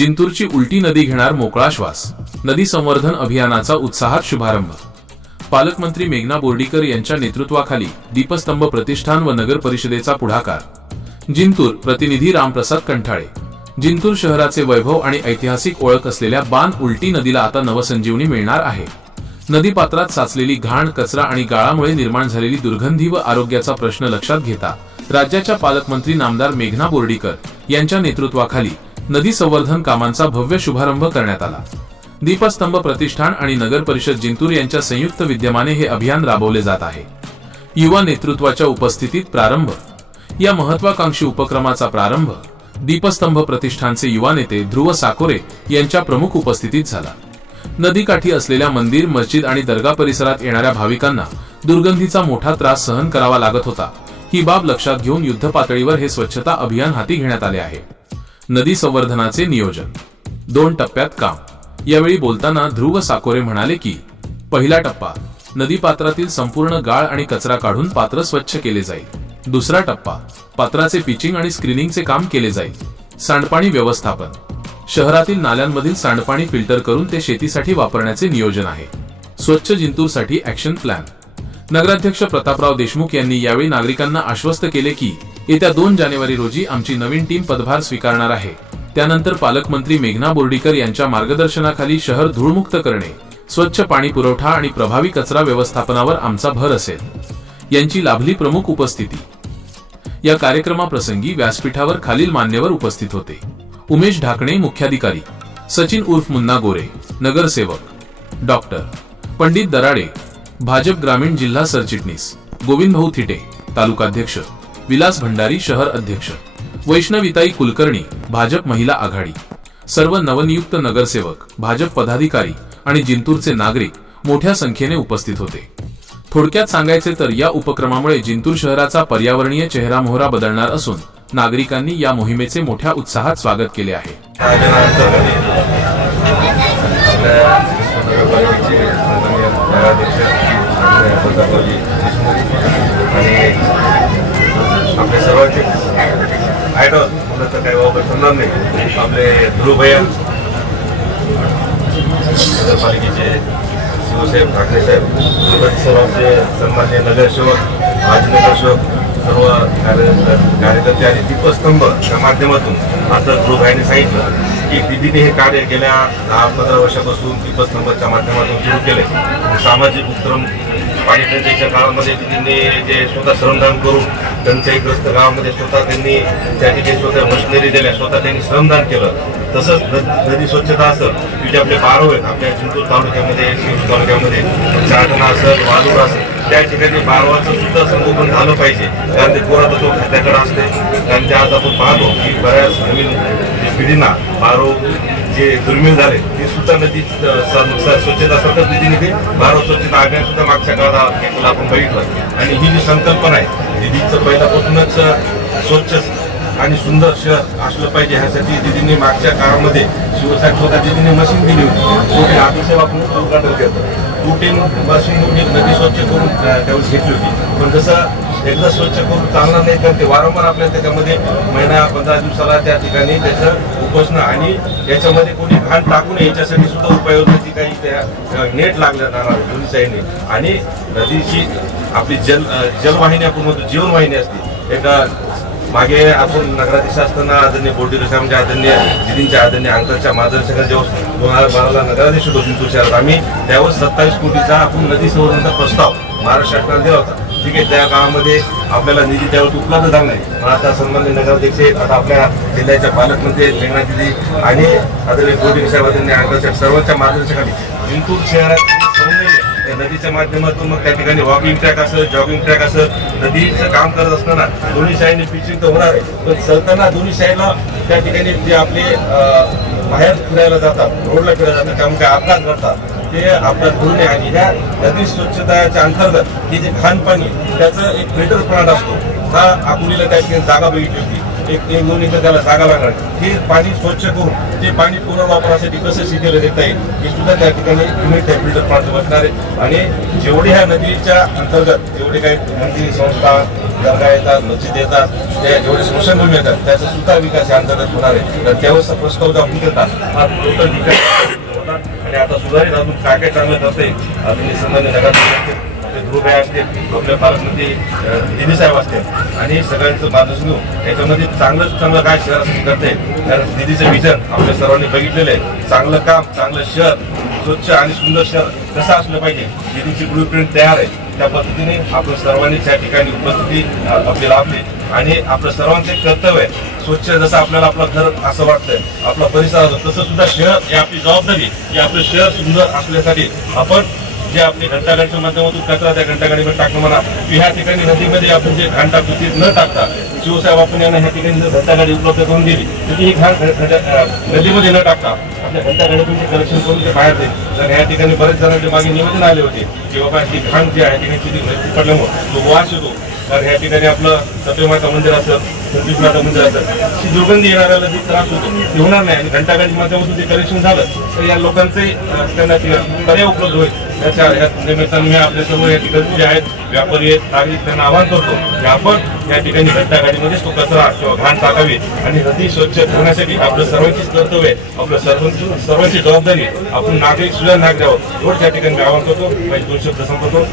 जिंतूरची उलटी नदी घेणार मोकळा श्वास, नदी संवर्धन अभियानाचा उत्साहात शुभारंभ। पालकमंत्री मेघना बोर्डीकर यांच्या नेतृत्वाखाली दीपस्तंभ प्रतिष्ठान व नगर परिषदेचा पुढाकार। जिंतूर प्रतिनिधी रामप्रसाद कंठाळे। जिंतूर शहराचे वैभव आणि ऐतिहासिक ओळख असलेल्या बाण उलटी नदीला आता नवसंजीवनी मिळणार आहे। नदीपात्रात साचलेली घाण, कचरा आणि गाळामुळे निर्माण झालेली दुर्गंधी व आरोग्याचा प्रश्न लक्षात घेता राज्याच्या पालकमंत्री नामदार मेघना बोर्डीकर यांच्या नेतृत्वाखाली नदी संवर्धन कामांचा भव्य शुभारंभ करण्यात आला। दीपस्तंभ प्रतिष्ठान आणि नगर परिषद जिंतूर यांच्या संयुक्त विद्यमाने हे अभियान राबवले जात आहे। युवा नेतृत्वाच्या उपस्थितीत प्रारंभ। या महत्त्वाकांक्षी उपक्रमाचा प्रारंभ दीपस्तंभ प्रतिष्ठानचे युवा नेते ध्रुव साकोरे यांच्या प्रमुख उपस्थितीत झाला। नदीकाठी असलेल्या मंदिर, मस्जिद आणि दर्गा परिसरात येणाऱ्या भाविकांना दुर्गंधीचा मोठा त्रास सहन करावा लागत होता। ही बाब लक्षात घेऊन युद्धपातळीवर हे स्वच्छता अभियान हाती घेण्यात आले आहे। नदी संवर्धनाचे नियोजन 2 टप्प्यात काम। यावेळी बोलताना ध्रुव साकोरे म्हणाले की पहिला टप्पा नदीपात्रातील संपूर्ण गाळ आणि कचरा काढून पात्र स्वच्छ केले जाईल। दुसरा टप्पा पात्राचे पिचिंग आणि स्क्रीनिंगचे काम केले जाईल। सांडपाणी व्यवस्थापन, शहरातील नाल्यांमधील सांडपाणी फिल्टर करून ते शेतीसाठी वापरण्याचे नियोजन आहे। स्वच्छ जिंतूरसाठी ऍक्शन प्लॅन। नगराध्यक्ष प्रतापराव देशमुख यांनी यावेळी नागरिकांना आश्वस्त केले की येत्या 2 जानेवारी रोजी आमची नवीन टीम पदभार स्वीकारणार आहे। त्यानंतर पालकमंत्री मेघना बोर्डीकर यांच्या मार्गदर्शनाखाली शहर धूळमुक्त करणे, स्वच्छ पाणी पुरवठा आणि प्रभावी कचरा व्यवस्थापनावर आमचा भर असेल। यांची लाभली प्रमुख उपस्थिती। या कार्यक्रमाप्रसंगी व्यासपीठावर खालील मान्यवर उपस्थित होते: उमेश ढाकणे मुख्याधिकारी, सचिन उर्फ मुन्ना गोरे नगरसेवक, डॉक्टर पंडित दराडे भाजप ग्रामीण जिल्हा सरचिटणीस, गोविंद भाऊ थिटे तालुकाध्यक्ष, विलास भंडारी शहर अध्यक्ष, वैष्णविताई कुलकर्णी भाजप महिला आघाडी, सर्व नवनियुक्त नगरसेवक, भाजप पदाधिकारी आणि जिंतूरचे नागरिक मोठ्या संख्येने उपस्थित होते। थोडक्यात सांगायचे तर या उपक्रमामुळे जिंतूर शहराचा पर्यावरणीय चेहरामोहरा बदलणार असून नागरिकांनी या मोहिमेचे मोठ्या उत्साहात स्वागत केले आहे। आपले सर्वांचे आयडॉल म्हणलं तर काही वापर करणार नाही, आपले ध्रुवभैया नगरपालिकेचे शिवसाहेब ठाकरे साहेब, सर्वांचे सन्मान्य नगरसेवक, माजी नगरसेवक, सर्व कार्यकर्ते आणि दीपस्तंभ या माध्यमातून आता ध्रुवभाईने सांगितलं की दिदीने हे कार्य गेल्या 10-15 वर्षापासून दीपस्तंभाच्या माध्यमातून सुरू केले। सामाजिक उपक्रम पाणी टंचाईच्या काळामध्ये दिदींनी जे स्वतः श्रमदान करून टंचाईग्रस्त गावामध्ये स्वतः त्यांनी त्या ठिकाणी स्वतः मशिनरी दिल्या, स्वतः त्यांनी श्रमदान केलं। तसंच नदी स्वच्छता असेल, जे आपले बारव आहेत आपल्या जिंतूर तालुक्यामध्ये, शिरूर तालुक्यामध्ये चाटणा असेल, वालूर असेल, त्या ठिकाणी बारवाचं सुद्धा संगोपन झालं पाहिजे, कारण ते पुरातत्व खात्याकडे असते। कारण ते आज आपण पाहतो की बऱ्याच नवीन पिढींना बारव जे दुर्मिळ झाले ते सुद्धा नदी स्वच्छता सतत दिदीने ते बारव स्वच्छता अभियान सुद्धा मागच्या काळात आपण बघितलं। आणि ही जी संकल्पना आहे दिदीचं पहिल्यापासूनच स्वच्छ आणि सुंदर शहर असलं पाहिजे, ह्यासाठी दिदींनी मागच्या काळामध्ये शिवसाहेब स्वतः दिदीने मशीन दिली होती, प्रोटीन अतिशय वापरून उद्घाटन केलं। प्रोटीन मशीन नदी स्वच्छ करून त्यावेळेस घेतली होती, पण जसं एकदा स्वच्छ करून चालणार नाही तर ते वारंवार आपल्याला त्याच्यामध्ये महिना 15 दिवसाला त्या ठिकाणी त्याचं उपोषण आणि याच्यामध्ये कोणी घाण टाकू नये याच्यासाठी सुद्धा उपाययोजनाची काही त्या नेट लागल्या जाणार दोन्ही साईडने। आणि नदीची आपली जलवाहिनी आपण म्हणतो जीवनवाहिनी असते। एका मागे आपण नगराध्यक्ष असताना आदरणीय बोर्डीकर साहेबांच्या आदरणीय दिदींच्या आदरणीय अंकलच्या मार्गदर्शनाखाली जेव्हा 2012ला नगराध्यक्ष होतो जिंतूर शहरात, आम्ही त्यावेळेस 27 कोटीचा आपण नदी संवर्धनाचा प्रस्ताव महाराष्ट्र शासनाला दिला होता। ठीक आहे, त्या काळामध्ये आपल्याला निधी त्यावेळेस उपलब्ध झाला नाही, पण आता सन्माननीय नगराध्यक्ष आता आपल्या जिल्ह्याच्या पालकमंत्री मेघना दिदी आणि आदरणीय बोर्डीकर साहेब, आदरणीय अंकल साहेब सर्वांच्या मार्गदर्शनाखाली जिंतूर शहरात सौंदर्य नदीच्या माध्यमातून मग त्या ठिकाणी वॉकिंग ट्रॅक असेल, जॉगिंग ट्रॅक असेल, नदीचं काम करत असताना दोन्ही साईडने पिचिंग तर होणार आहे, पण चलताना दोन्ही साईडला त्या ठिकाणी जे आपले बाहेर फिरायला जातात, रोडला फिरायला जातात, त्यामुळे अपघात घडतात, ते अपघात होऊ नये। आणि ह्या नदी स्वच्छतेच्या अंतर्गत हे जे घाण पाणी त्याचं एक फिल्टर प्लांट असतो, हा आकुलीला त्या ठिकाणी जागा बघितली होती, एक 2 एकर त्याला जागा लागणार। हे पाणी स्वच्छ करून ते पाणी पुनर्वापरासाठी कसं सिटीला देता येईल हे सुद्धा त्या ठिकाणी युनिट त्या फिल्टर प्लांट बसणार आहे। आणि जेवढे ह्या नदीच्या अंतर्गत जेवढे काही मंदिर संस्था दर्गा येतात, मस्जिद येतात, ते जेवढे स्मशानभूमी येतात त्याचा सुद्धा विकास या अंतर्गत होणार आहे. तर त्यावेळेस प्रस्ताव जो आपण देतात हा टोटल विकास होणार. आणि आता सुधारित अजून काय काय चांगलं करता येईल, आपले संबंधित नगरपालिका आपले ध्रुवभाई असतील, आपले पालकमंत्री दिदी साहेब असतील आणि सगळ्यांचं मार्गदर्शन घेऊन याच्यामध्ये चांगलं काय शहरासाठी करता येईल. कारण दिदीचं विजन आपल्या सर्वांनी बघितलेलं आहे. चांगलं काम, चांगलं शहर, स्वच्छ आणि सुंदर शहर कसं असलं पाहिजे, दिदीची ब्लूप्रिंट तयार आहे. त्या पद्धतीने आपण सर्वांनी त्या ठिकाणी उपस्थिती आपली लाभली आणि आपलं सर्वांचे कर्तव्य आहे स्वच्छ, जसं आपल्याला आपलं घर असं वाटतंय, आपला परिसर असतो तसं सुद्धा शहर ही आपली जबाबदारी की आपलं शहर सुंदर असण्यासाठी आपण जे आपली घंटागाडीच्या माध्यमातून कचरा त्या घंटागाडीवर टाकणं म्हणा, की ह्या ठिकाणी नदीमध्ये आपण जे घाण टाकतो ते न टाकता शिवसाहेब आपण यांना ह्या ठिकाणी जर घंटागाडी उपलब्ध करून दिली तर ती ही घाण नदीमध्ये न टाकता आपल्या घंटागाडीतून ते कलेक्शन करून ते बाहेर देईल. तर ह्या ठिकाणी बरेच जणांचे मागे निवेदन आले होते की बाबा ही घाण जी आहे ठिकाणी नदी पडल्यामुळे तो वास येतो. तर ह्या ठिकाणी आपलं सत्यमाता मंदिर असेल, संतोष माता मंदिर असेल, अशी दुर्गंधी येणाऱ्याला जी त्रास होतो ते होणार नाही. आणि घंटागाडी माध्यमातून ते कलेक्शन झालं तर या लोकांचे त्यांना पर्याय उपलब्ध होईल. त्याच्या या निमित्ताने मी आपले सर्व या ठिकाणी जे आहेत व्यापारी आहेत, नागरिक त्यांना आवाहन करतो की आपण या ठिकाणी घंटागाडीमध्येच तो कचरा किंवा घाण टाकावी आणि नदी स्वच्छ ठेवण्यासाठी आपलं सर्वांचीच कर्तव्य आहे, आपलं सर्वांची जबाबदारी आहे. आपण नागरिक सुद्धा नागरिक आहोत एवढं त्या ठिकाणी मी आवाहन करतो. 2 शब्द संपवतो.